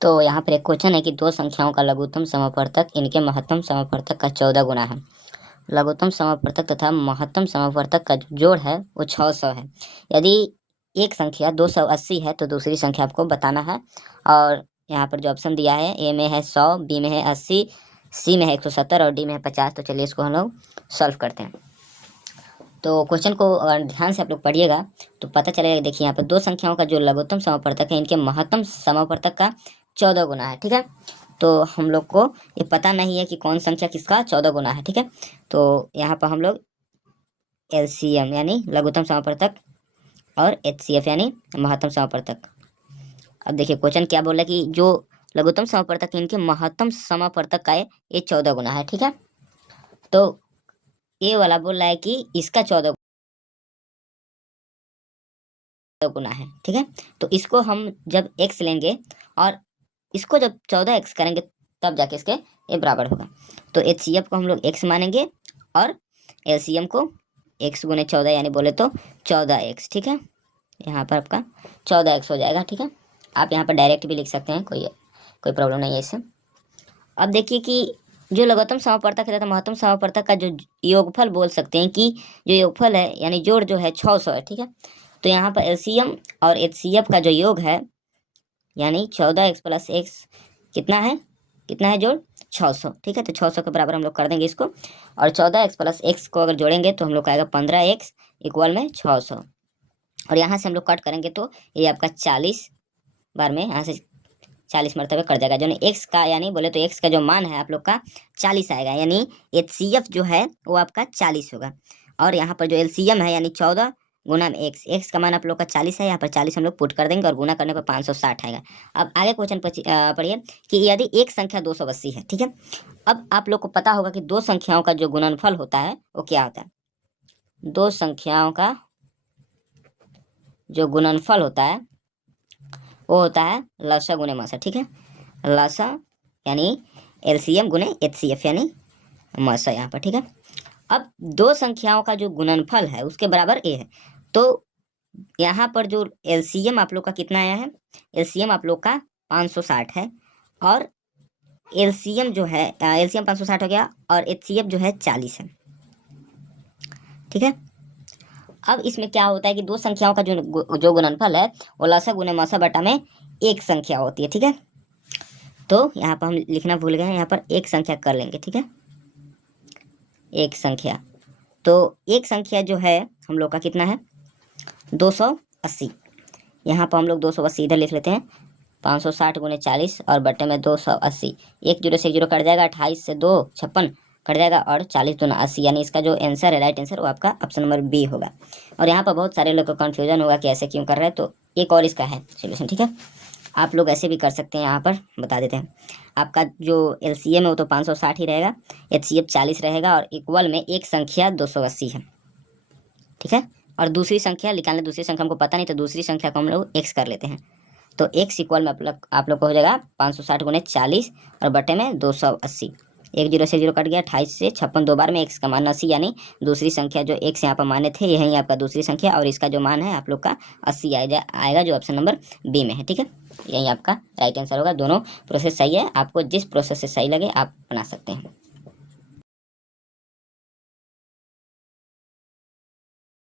तो यहाँ पर एक क्वेश्चन है कि दो संख्याओं का लघुत्तम समापवर्तक इनके महत्तम समापवर्तक का 14 गुना है। लघुत्तम समापवर्तक तथा महत्तम समापवर्तक का जो जोड़ है वो 600 है। यदि एक संख्या 280 है तो दूसरी संख्या आपको बताना है। और यहाँ पर जो ऑप्शन दिया है, ए में है 100, बी में है 80, सी में है 170 और डी में है 50। तो चलिए इसको हम लोग सॉल्व करते हैं। तो क्वेश्चन को अगर ध्यान से आप लोग पढ़िएगा तो पता चलेगा। देखिए यहाँ पर दो संख्याओं का जो लघुत्तम समापवर्तक है इनके महत्तम समापवर्तक का 14 गुना है। ठीक है, तो हम लोग को ये पता नहीं है कि कौन संख्या किसका 14 गुना है। ठीक है, तो यहाँ पर हम लोग एलसीएम यानी लघुत्तम समापवर्तक और एचसीएफ यानी महत्तम समापवर्तक। अब देखिए क्वेश्चन क्या बोल रहा है कि जो लघुत्तम समापवर्तक है इनके महत्तम समापवर्तक का ये 14 गुना है। ठीक है, तो ये वाला बोल रहा है कि इसका 14 गुना है। ठीक है, तो इसको हम जब x लेंगे और इसको जब 14x करेंगे तब जाके इसके ये बराबर होगा। तो एचसीएफ को हम लोग x मानेंगे और एलसीएम को x गुने 14 यानी बोले तो 14x। ठीक है, यहाँ पर आपका 14x हो जाएगा। ठीक है, आप यहाँ पर डायरेक्ट भी लिख सकते हैं, कोई प्रॉब्लम नहीं है इससे। अब देखिए कि जो लघुत्तम समापवर्तक है तथा महत्तम समापवर्तक का जो योगफल बोल सकते हैं कि जो योगफल है यानी जोड़ जो है 600 है। ठीक है, तो यहाँ पर एलसीएम और एचसीएफ का जो योग है यानी 14x प्लस x कितना है जोड़ 600। ठीक है, तो 600 के बराबर हम लोग कर देंगे इसको। और 14x प्लस x को अगर जोड़ेंगे तो हम लोग का आएगा 15x इक्वल में 600। और यहाँ से हम लोग कट करेंगे तो ये आपका 40 बार में यहाँ से 40 मरतबे कट जाएगा। जो एक्स का यानी बोले तो एक्स का जो मान है आप लोग का 40 आएगा, यानी एचसीएफ जो है वो आपका 40 होगा। और यहाँ पर जो एलसीएम है यानी 14 गुना में एक्स का मान आप लोग का 40 है, यहाँ पर 40 हम लोग पुट कर देंगे और गुना करने पर 560 आएगा। अब आगे क्वेश्चन पढ़िए कि यदि एक संख्या 280 है। ठीक है, अब आप लोग को पता होगा कि दो संख्याओं का जो गुणनफल होता है वो क्या होता है। दो संख्याओं का जो गुणनफल होता है वो होता है लसा गुने मसा। ठीक है, लसा यानी एलसीएम गुने एचसीएफ यानी मसा यहाँ पर। ठीक है, अब दो संख्याओं का जो गुणनफल है उसके बराबर ए है। तो यहाँ पर जो एलसीएम आप लोग का कितना आया है, एलसीएम आप लोग का 560 है और एलसीएम जो है एलसीएम 560 हो गया और एचसीएफ जो है 40 है। ठीक है, अब इसमें क्या होता है कि दो संख्याओं का जो गुणनफल है वो लसा गुने मसा बटा में एक संख्या होती है। ठीक है, तो यहाँ पर हम लिखना भूल गए हैं, यहाँ पर एक संख्या कर लेंगे। ठीक है, एक संख्या, तो एक संख्या जो है हम लोग का कितना है 280। यहाँ पर हम लोग 280 इधर लिख लेते हैं, 560 गुने 40 और बटे में 280। एक जीरो से एक जीरो कट जाएगा, 28 से 2 56 कट जाएगा और 40 दूना 80, यानी इसका जो आंसर है राइट आंसर वो आपका ऑप्शन नंबर बी होगा। और यहाँ पर बहुत सारे लोग को कन्फ्यूजन होगा कि ऐसे क्यों कर रहे हैं, तो एक और इसका है सोल्यूशन। ठीक है, आप लोग ऐसे भी कर सकते हैं, यहाँ पर बता देते हैं। आपका जो एलसीएम है वो तो 560 ही रहेगा, एचसीएफ 40 रहेगा और इक्वल में एक संख्या 280 है। ठीक है, और दूसरी संख्या निकालने, दूसरी संख्या हमको पता नहीं तो दूसरी संख्या को हम लोग एक्स कर लेते हैं। तो एक्स इक्वल में आप लोग को हो जाएगा 560 गुने 40 और बटे में 280। एक जीरो से जीरो कट गया, 28 से 56 दो बार में एक्स का मान 80, यानी दूसरी संख्या जो एक्स यहाँ पर माने थे यही आपका दूसरी संख्या और इसका जो मान है आप लोग का 80 आएगा जो ऑप्शन नंबर बी में है। ठीक है, यही आपका राइट आंसर होगा। दोनों प्रोसेस सही है, आपको जिस प्रोसेस से सही लगे आप बना सकते हैं।